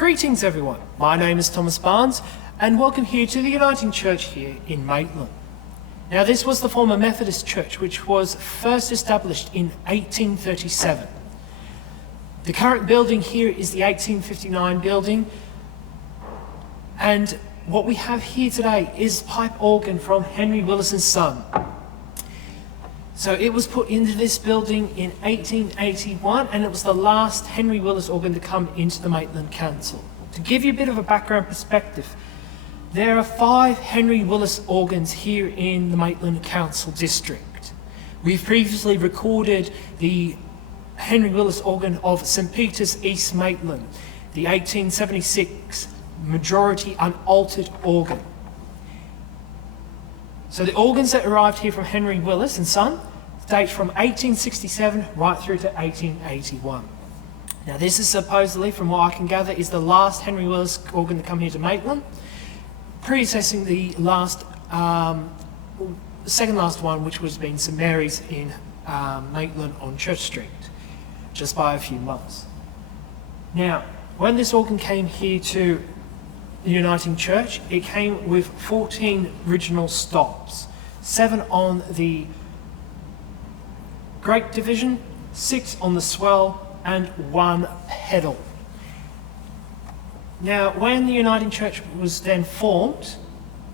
Greetings everyone, my name is Thomas Barnes and welcome here to the Uniting Church here in Maitland. Now this was the former Methodist church which was first established in 1837. The current building here is the 1859 building, and what we have here today is pipe organ from Henry Willis Son. So it was put into this building in 1881 and it was the last Henry Willis organ to come into the Maitland Council. To give you a bit of a background perspective, there are 5 Henry Willis organs here in the Maitland Council district. We've previously recorded the Henry Willis organ of St Peter's, East Maitland, the 1876 majority unaltered organ. So the organs that arrived here from Henry Willis and Son date from 1867 right through to 1881. Now this is supposedly, from what I can gather, is the last Henry Willis organ to come here to Maitland, predecessing the last, second last one, which was being St Mary's in Maitland on Church Street, just by a few months. Now, when this organ came here to the Uniting Church, it came with 14 original stops, 7 on the Great Division, 6 on the swell, and 1 pedal. Now, when the Uniting Church was then formed,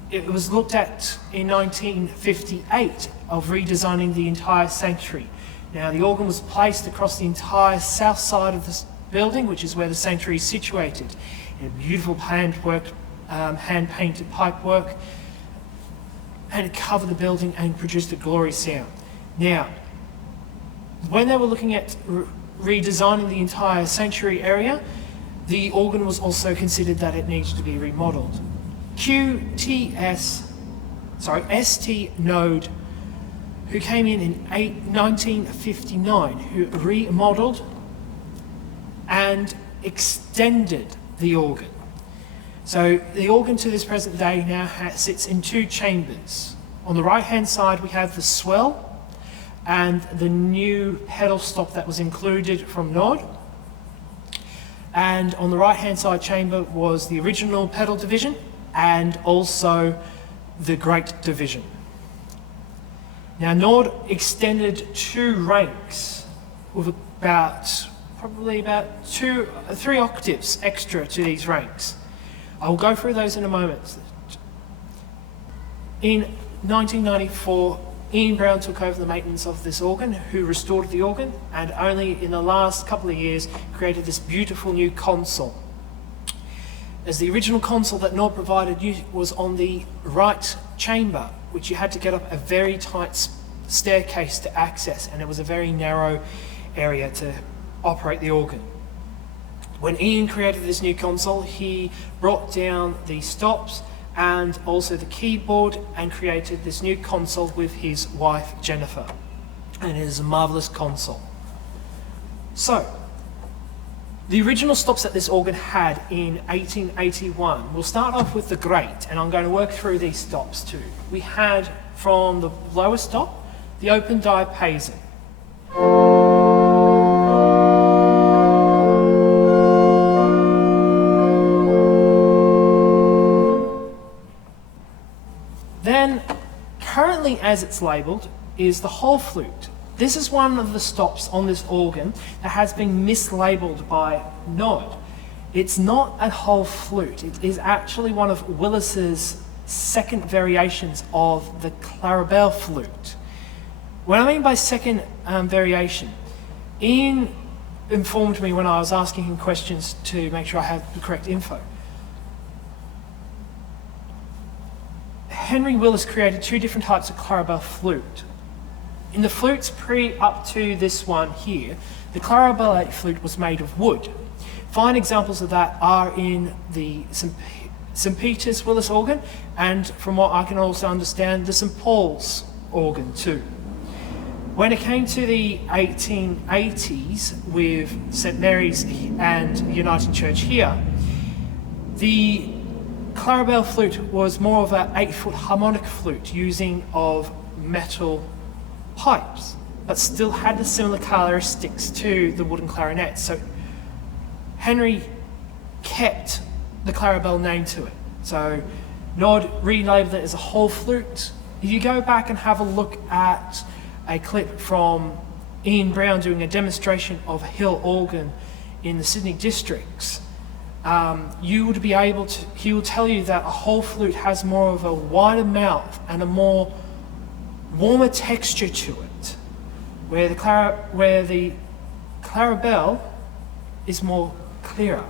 it was looked at in 1958 of redesigning the entire sanctuary. Now, the organ was placed across the entire south side of the building, which is where the sanctuary is situated. In beautiful hand-painted pipework, and it covered the building and produced a glorious sound. Now, when they were looking at redesigning the entire sanctuary area, the organ was also considered that it needed to be remodeled. ST Node, who came in 1959, who remodeled and extended the organ. So the organ to this present day now sits in 2 chambers. On the right hand side we have the swell and the new pedal stop that was included from Nod. And on the right hand side chamber was the original pedal division and also the Great Division. Now Nod extended 2 ranks with probably about 3 octaves extra to these ranks. I'll go through those in a moment. In 1994, Ian Brown took over the maintenance of this organ, who restored the organ, and only in the last couple of years created this beautiful new console. As the original console that Nod provided you was on the right chamber, which you had to get up a very tight staircase to access, and it was a very narrow area to operate the organ. When Ian created this new console, he brought down the stops and also the keyboard and created this new console with his wife Jennifer, and it is a marvellous console. So, the original stops that this organ had in 1881, we'll start off with the Great, and I'm going to work through these stops too. We had, from the lower stop, the open diapason. Then, currently as it's labelled, is the whole flute. This is one of the stops on this organ that has been mislabelled by Nod. It's not a whole flute, it is actually one of Willis's second variations of the Clarabelle flute. What I mean by second variation, Ian informed me when I was asking him questions to make sure I have the correct info. Henry Willis created 2 different types of Clarabelle flute. In the flutes up to this one here, the Clarabelle flute was made of wood. Fine examples of that are in the St Peter's Willis organ, and from what I can also understand, the St Paul's organ too. When it came to the 1880s with St Mary's and Uniting Church here, the Clarabelle flute was more of an 8-foot harmonic flute using of metal pipes, but still had the similar characteristics to the wooden clarinet. So Henry kept the Clarabelle name to it. So Nod relabeled it as a whole flute. If you go back and have a look at a clip from Ian Brown doing a demonstration of hill organ in the Sydney districts, you would be able to, he will tell you that a whole flute has more of a wider mouth and a more warmer texture to it, where the Clarabelle is more clearer.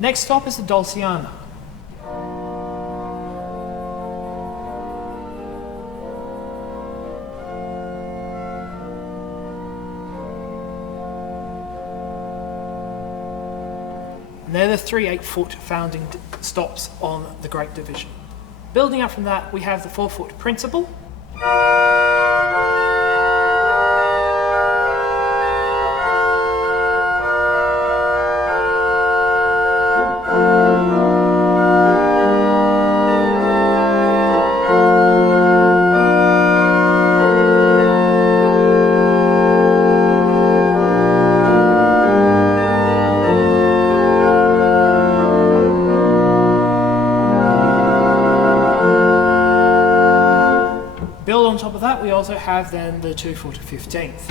Next stop is the Dulciana. And they're the 3 8-foot founding stops on the Great Division. Building up from that, we have the 4-foot principal. Build on top of that, we also have then the 2-foot 15th.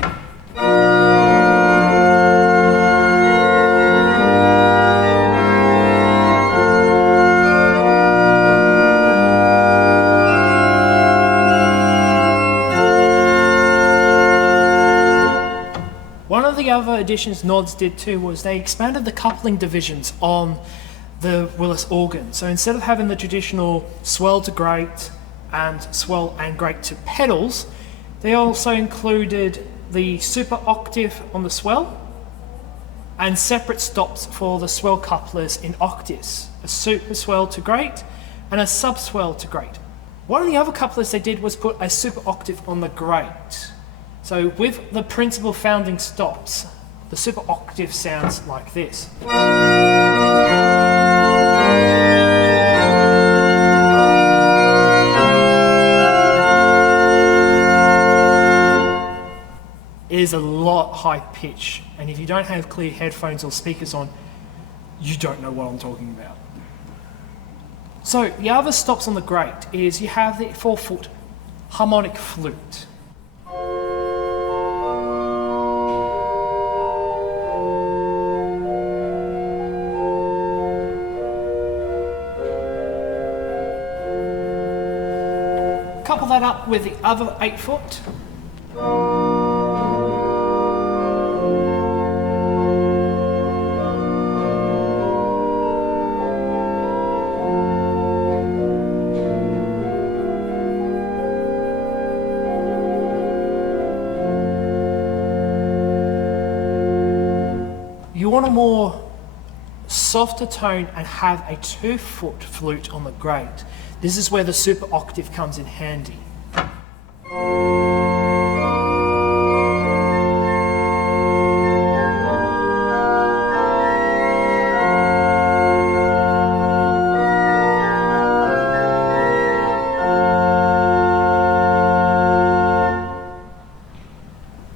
One of the other additions Nods did too was they expanded the coupling divisions on the Willis organ. So instead of having the traditional swell to great and swell and great to pedals, they also included the super octave on the swell and separate stops for the swell couplers in octaves, a super swell to great and a subswell to great. One of the other couplers they did was put a super octave on the great. So with the principal founding stops, the super octave sounds like this. It is a lot high pitch, and if you don't have clear headphones or speakers on, you don't know what I'm talking about. So the other stops on the great is you have the 4-foot harmonic flute. Couple that up with the other 8-foot. You want a more softer tone and have a 2-foot flute on the great. This is where the super octave comes in handy.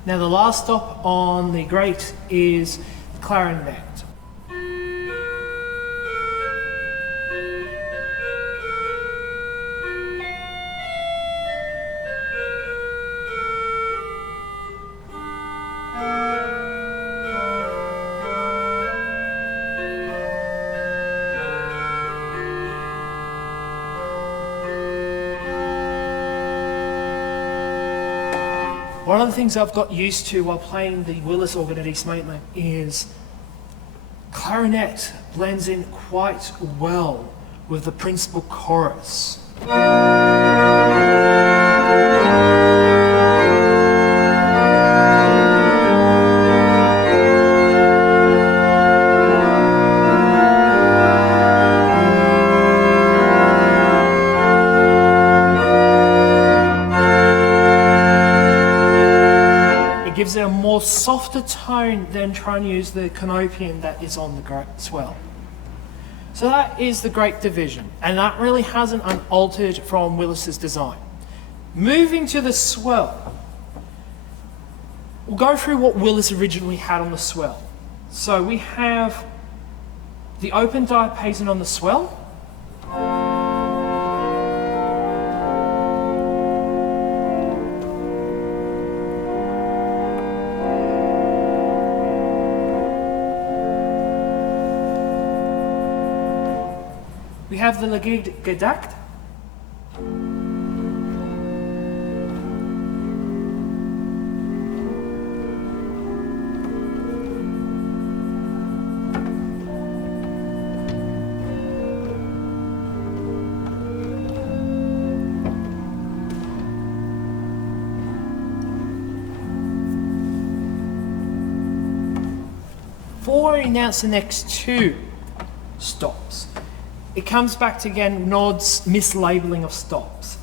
Now the last stop on the great is the clarinet. One of the things I've got used to while playing the Willis organ at East Maitland is clarinet blends in quite well with the principal chorus. It gives it a more softer tone than trying to use the canopian that is on the swell. So that is the Great Division, and that really hasn't unaltered from Willis's design. Moving to the swell, we'll go through what Willis originally had on the swell. So we have the open diapason on the swell. We have the gedakt. Before we announce the next two stops, it comes back to again Nod's mislabeling of stops.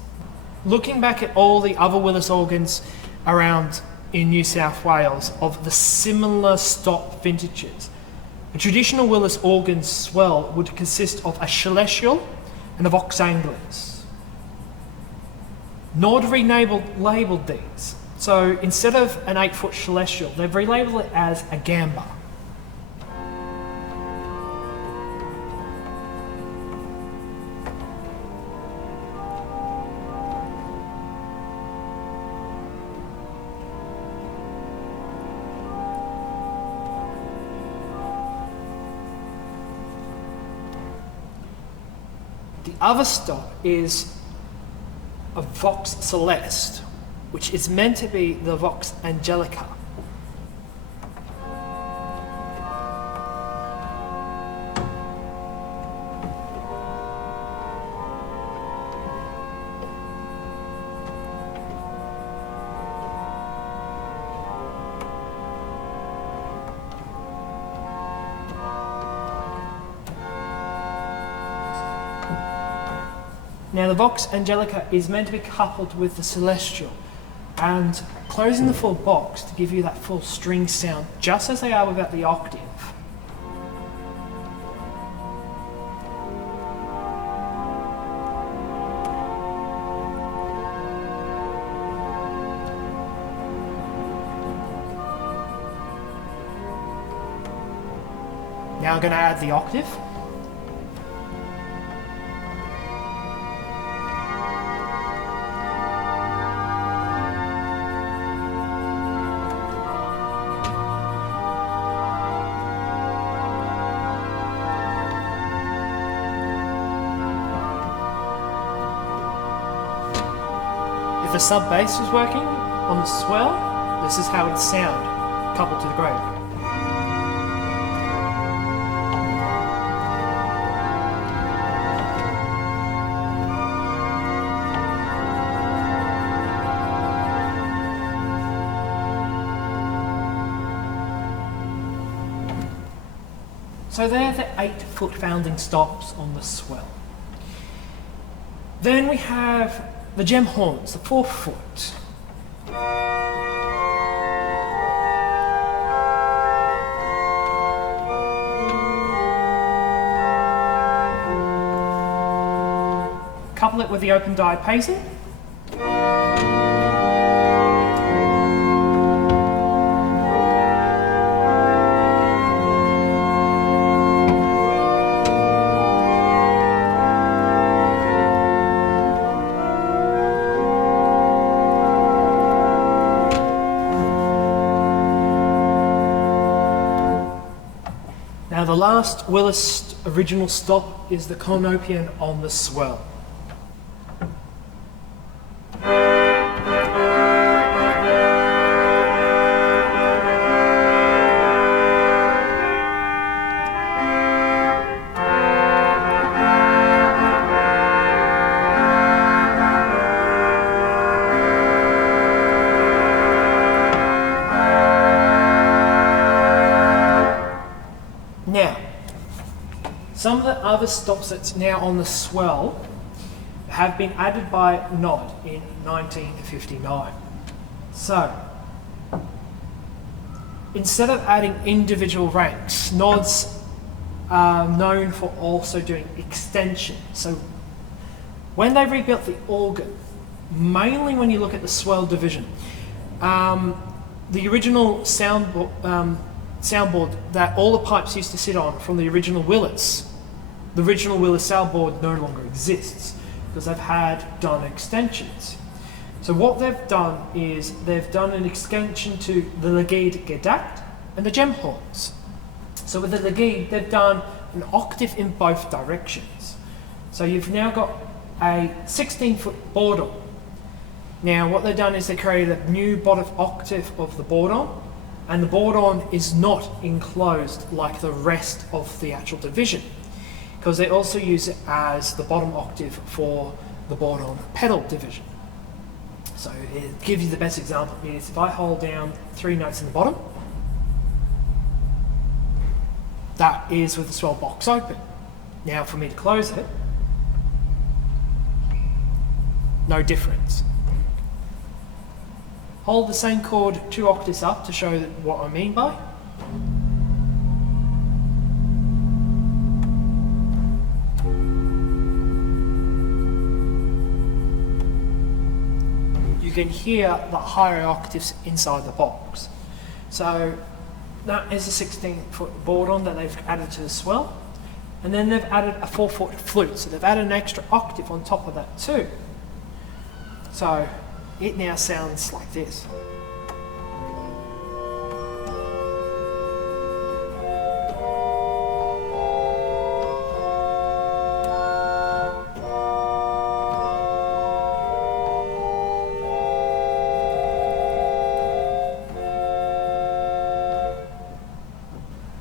Looking back at all the other Willis organs around in New South Wales of the similar stop vintages, a traditional Willis organ swell would consist of a celestial and a vox anglis. Nod relabelled these. So instead of an 8-foot celestial, they've relabelled it as a gamba. The other stop is a vox celeste, which is meant to be the vox angelica. Now the vox angelica is meant to be coupled with the celestial and closing the full box to give you that full string sound, just as they are without the octave. Now I'm going to add the octave. If the sub bass was working on the swell, this is how it'd sound, coupled to the grave. So they're the 8-foot founding stops on the swell. Then we have the gem horns, the 4-foot. Couple it with the open diapason. Now the last Willis original stop is the canopian on the swell. Now, some of the other stops that's now on the swell have been added by Nod in 1959. So, instead of adding individual ranks, Nods are known for also doing extension. So when they rebuilt the organ, mainly when you look at the swell division, the original soundboard that all the pipes used to sit on from the original Willis soundboard no longer exists because they've done extensions. So what they've done is they've done an extension to the Legede Gedacht and the gem horns. So with the Legede, they've done an octave in both directions. So you've now got a 16-foot bourdon. Now what they've done is they created a new bottom octave of the bourdon, and the bourdon is not enclosed like the rest of the actual division, because they also use it as the bottom octave for the bourdon pedal division. So it gives you the best example is if I hold down 3 notes in the bottom, that is with the swell box open. Now for me to close it, no difference. Hold the same chord 2 octaves up to show what I mean by. You can hear the higher octaves inside the box. So that is a 16-foot bourdon that they've added to the swell. And then they've added a 4-foot flute. So they've added an extra octave on top of that too. So it now sounds like this.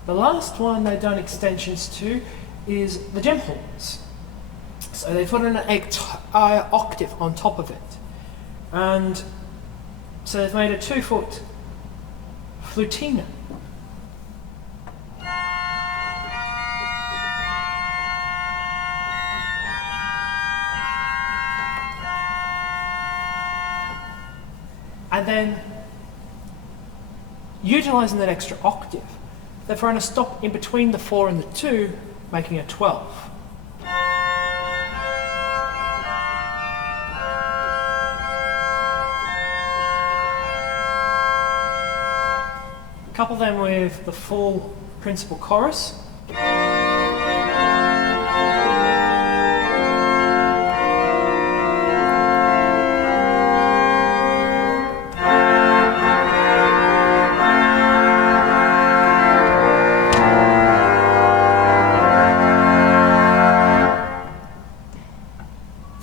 The last one they've done extensions to is the gem horns. So they put an octave on top of it. And so they've made a 2-foot flutina. And then, utilising that extra octave, they've thrown a stop in between the 4 and the 2, making a 12. Couple them with the full principal chorus.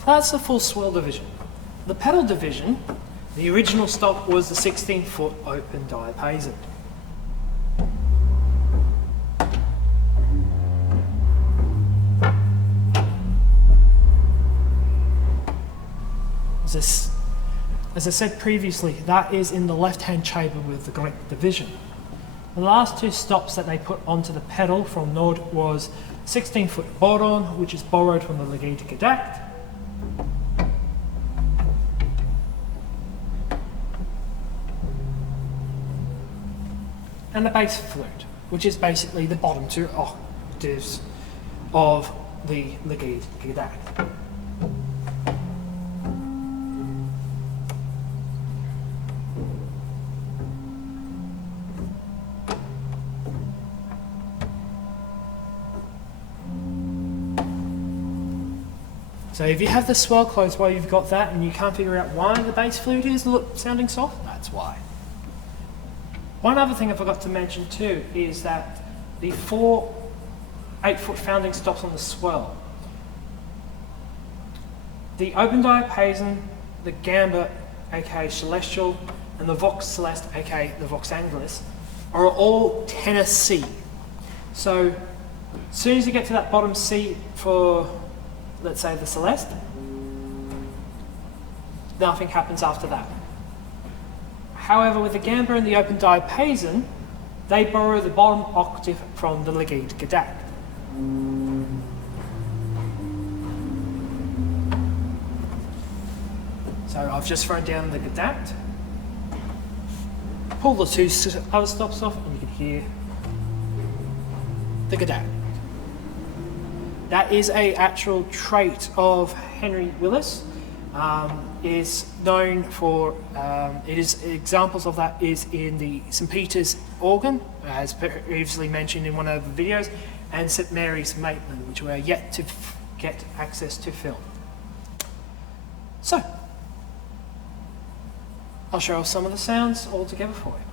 That's the full swell division. The pedal division, the original stop was the 16-foot open diapason. As I said previously, that is in the left-hand chamber with the Greek division. The last 2 stops that they put onto the pedal from Nord was 16-foot bourdon, which is borrowed from the Legede Gedacht, and the bass flute, which is basically the bottom 2 octaves of the Legede Gedacht. So if you have the swell closed while you've got that and you can't figure out why the bass flute is sounding soft, that's why. One other thing I forgot to mention too is that the 4 8-foot founding stops on the swell. The open diapason, the gamba, aka celestial, and the vox celeste, aka the vox angelis, are all tenor C. So as soon as you get to that bottom C for, let's say, the celeste, nothing happens after that. However, with the gamba and the open diapason, they borrow the bottom octave from the Legede Gedacht. So I've just thrown down the Gedacht. pull the two other stops off and you can hear the godang. That is a actual trait of Henry Willis. Is known for, examples of that is in the St. Peter's organ, as previously mentioned in one of the videos, and St. Mary's Maitland, which we're yet to get access to film. So, I'll show off some of the sounds all together for you.